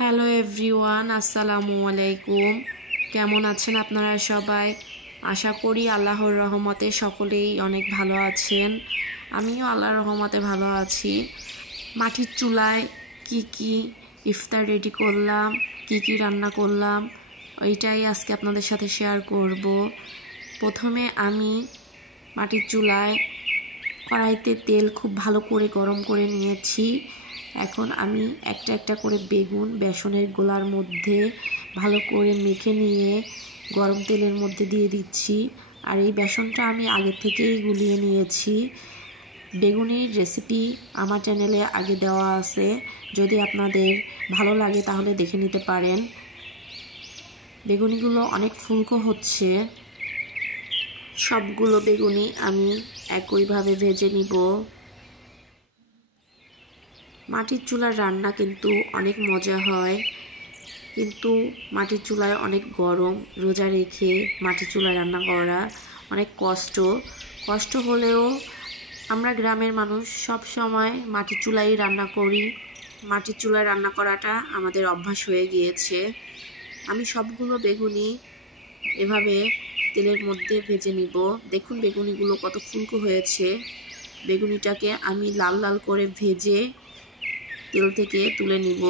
Hello everyone, আসসালামু আলাইকুম। কেমন আছেন আপনারা সবাই? আশা করি আল্লাহর রহমতে সকলেই অনেক ভালো আছেন। আমিও আল্লাহর রহমতে ভালো আছি। মাটির চুলায় কি ইফতার রেডি করলাম, কি রান্না করলাম, ওইটাই আজকে আপনাদের সাথে শেয়ার করব। প্রথমে আমি মাটির চুলায় কড়াইতে তেল খুব ভালো করে গরম করে নিয়েছি। এখন আমি একটা একটা করে বেগুন বেসনের গোলার মধ্যে ভালো করে মেখে নিয়ে গরম তেলের মধ্যে দিয়ে দিচ্ছি। আর এই বেসনটা আমি আগে থেকেই গুলিয়ে নিয়েছি। বেগুনির রেসিপি আমার চ্যানেলে আগে দেওয়া আছে, যদি আপনাদের ভালো লাগে তাহলে দেখে নিতে পারেন। বেগুনিগুলো অনেক ফুলকো হচ্ছে। সবগুলো বেগুনি আমি একইভাবে ভেজে নিব। মাটির চুলার রান্না কিন্তু অনেক মজা হয়, কিন্তু মাটির চুলায় অনেক গরম, রোজা রেখে মাটির চুলায় রান্না করা অনেক কষ্ট হলেও আমরা গ্রামের মানুষ সব সময় মাটির চুলায় রান্না করি। মাটির চুলায় রান্না করাটা আমাদের অভ্যাস হয়ে গিয়েছে। আমি সবগুলো বেগুনি এভাবে তেলের মধ্যে ভেজে নিব। দেখুন বেগুনিগুলো কত ফুলকো হয়েছে। বেগুনিটাকে আমি লাল লাল করে ভেজে তেল থেকে তুলে নিব।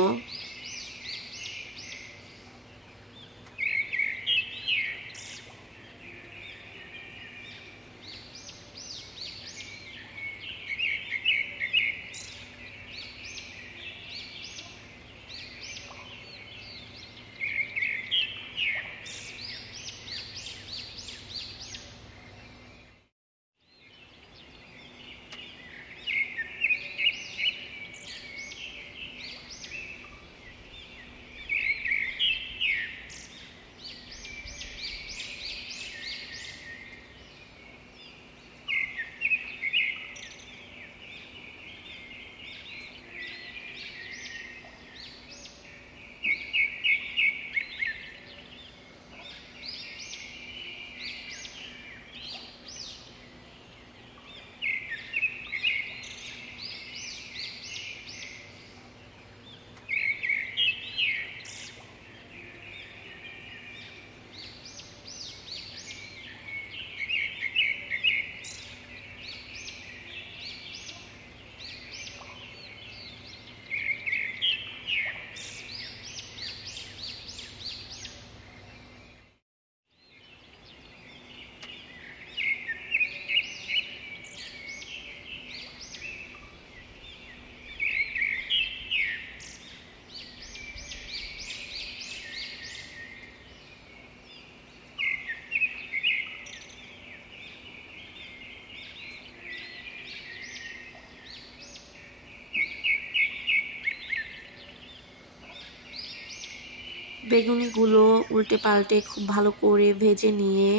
বেগুনিগুলো উল্টে পাল্টে খুব ভালো করে ভেজে নিয়ে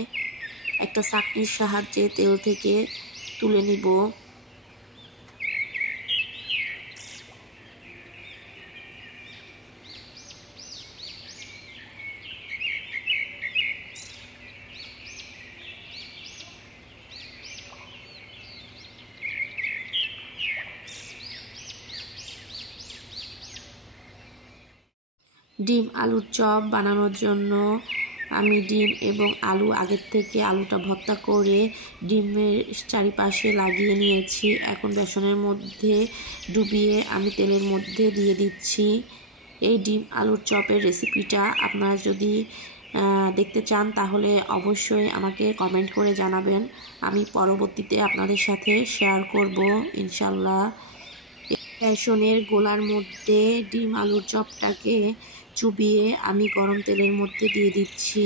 একটা ছাঁকনির সাহায্যে তেল থেকে তুলে নিব। ডিম আলুর চপ বানানোর জন্য আমি ডিম এবং আলু আগের থেকে আলুটা ভর্তা করে ডিমের চারিপাশে লাগিয়ে নিয়েছি। এখন বেসনের মধ্যে ডুবিয়ে আমি তেলের মধ্যে দিয়ে দিচ্ছি। এই ডিম আলুর চপের রেসিপিটা আপনারা যদি দেখতে চান তাহলে অবশ্যই আমাকে কমেন্ট করে জানাবেন। আমি পরবর্তীতে আপনাদের সাথে শেয়ার করব ইনশাল্লাহ। বেসনের গোলার মধ্যে ডিম আলুর চপটাকে চুবিয়ে আমি গরম তেলের মধ্যে দিয়ে দিচ্ছি।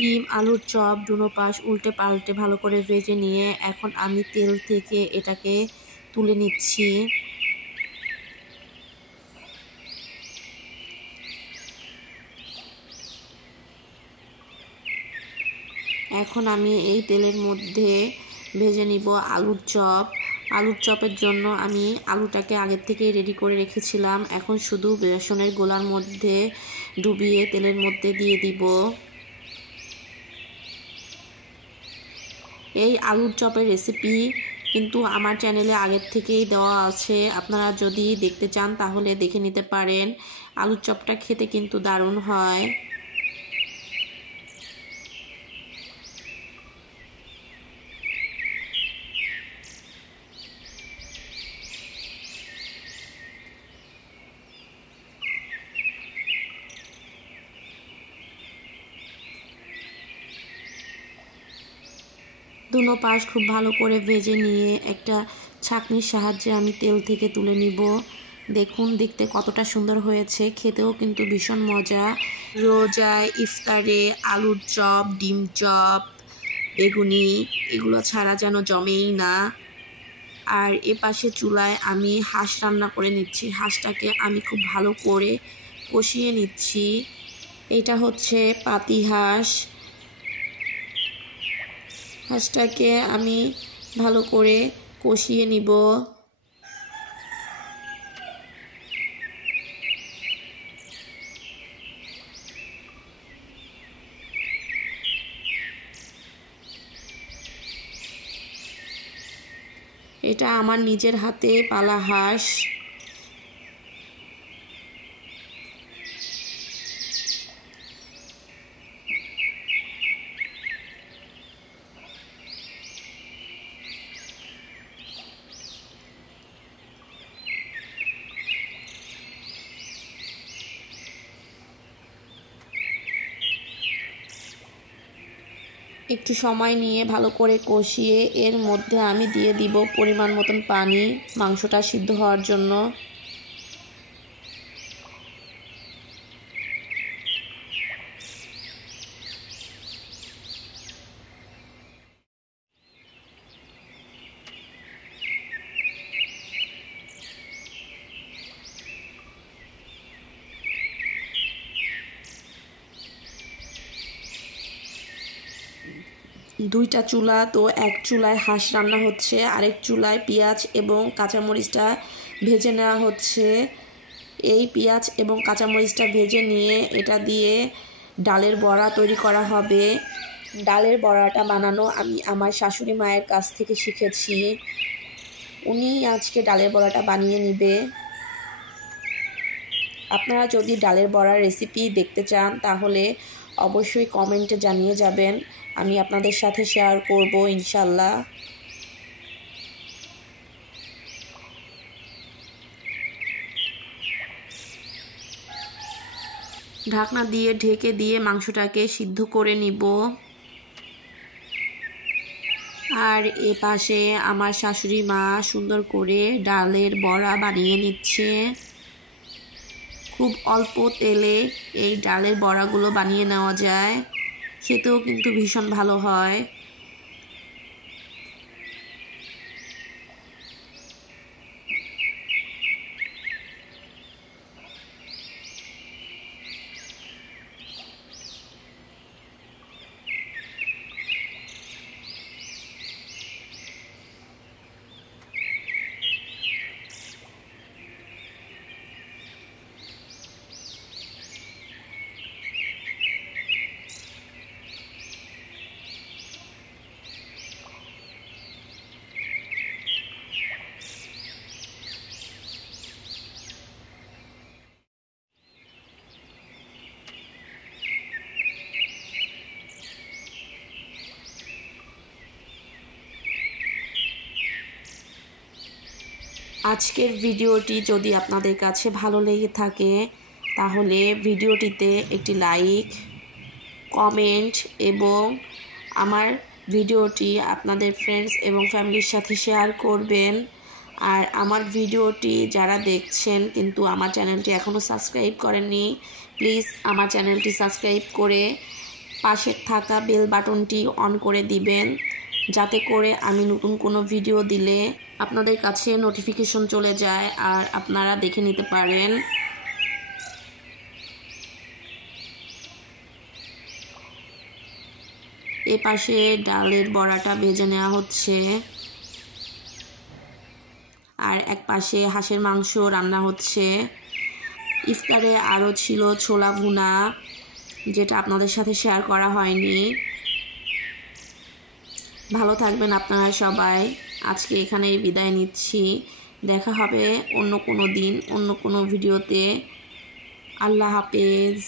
ডিম আলুর চপ দুনো পাশ উল্টে পাল্টে ভালো করে ভেজে নিয়ে এখন আমি তেল থেকে এটাকে তুলে নিচ্ছি। এখন আমি এই তেলের মধ্যে ভেজে নিব আলুর চপ। আলুর চপের জন্য আমি আলুটাকে আগের থেকেই রেডি করে রেখেছিলাম। এখন শুধু বেসনের গোলার মধ্যে ডুবিয়ে তেলের মধ্যে দিয়ে দিব। এই আলুর চপের রেসিপি কিন্তু আমার চ্যানেলে আগের থেকেই দেওয়া আছে, আপনারা যদি দেখতে চান তাহলে দেখে নিতে পারেন। আলুর চপটা খেতে কিন্তু দারুণ হয়। দুনো পাশ খুব ভালো করে ভেজে নিয়ে একটা ছাঁকনির সাহায্যে আমি তেল থেকে তুলে নিব। দেখুন দেখতে কতটা সুন্দর হয়েছে, খেতেও কিন্তু ভীষণ মজা। রোজায় ইফতারে আলুর চপ, ডিম চপ, বেগুনি এগুলো ছাড়া যেন জমেই না। আর এ পাশে চুলায় আমি হাঁস রান্না করে নিচ্ছি। হাঁসটাকে আমি খুব ভালো করে কষিয়ে নিচ্ছি। এটা হচ্ছে পাতি হাঁস। হাঁসটাকে আমি ভালো করে কষিয়ে নিব। এটা আমার নিজের হাতে পালা হাঁস। একটু সময় নিয়ে ভালো করে কষিয়ে এর মধ্যে আমি দিয়ে দিব পরিমাণ মতন পানি মাংসটা সিদ্ধ হওয়ার জন্য। দুইটা চুলা তো, এক চুলায় হাঁস রান্না হচ্ছে, আরেক চুলায় পেঁয়াজ এবং কাঁচামরিচটা ভেজে নেওয়া হচ্ছে। এই পেঁয়াজ এবং কাঁচামরিচটা ভেজে নিয়ে এটা দিয়ে ডালের বড়া তৈরি করা হবে। ডালের বড়াটা বানানো আমি আমার শাশুড়ি মায়ের কাছ থেকে শিখেছি। উনি আজকে ডালের বড়াটা বানিয়ে নিবে। আপনারা যদি ডালের বড়ার রেসিপি দেখতে চান তাহলে অবশ্যই কমেন্টে জানিয়ে যাবেন, আমি আপনাদের সাথে শেয়ার করব ইনশাল্লাহ। ঢাকনা দিয়ে ঢেকে দিয়ে মাংসটাকে সিদ্ধ করে নিব। আর এ পাশে আমার শাশুড়ি মা সুন্দর করে ডালের বড়া বানিয়ে নিচ্ছে। খুব অল্প তেলে এই ডালের বড়াগুলো বানিয়ে নেওয়া যায়, খেতেও কিন্তু ভীষণ ভালো হয়। আজকের ভিডিওটি যদি আপনাদের কাছে ভালো লেগে থাকে তাহলে ভিডিওটিতে একটি লাইক, কমেন্ট এবং আমার ভিডিওটি আপনাদের ফ্রেন্ডস এবং ফ্যামিলির সাথে শেয়ার করবেন। আর আমার ভিডিওটি যারা দেখছেন কিন্তু আমার চ্যানেলটি এখনও সাবস্ক্রাইব করেননি, প্লিজ আমার চ্যানেলটি সাবস্ক্রাইব করে পাশে থাকা বেল বাটনটি অন করে দিবেন, যাতে করে আমি নতুন কোনো ভিডিও দিলে আপনাদের কাছে নোটিফিকেশন চলে যায় আর আপনারা দেখে নিতে পারেন। এই পাশে ডালের বড়াটা ভেজে নেওয়া হচ্ছে, আর এক পাশে হাঁসের মাংস রান্না হচ্ছে। ইফতারে আরও ছিল ছোলা ভুনা, যেটা আপনাদের সাথে শেয়ার করা হয়নি। ভালো থাকবেন আপনারা সবাই। আজকে এখানেই বিদায় নিচ্ছি। দেখা হবে অন্য কোনো দিন, অন্য কোনো ভিডিওতে। আল্লাহ হাফেজ।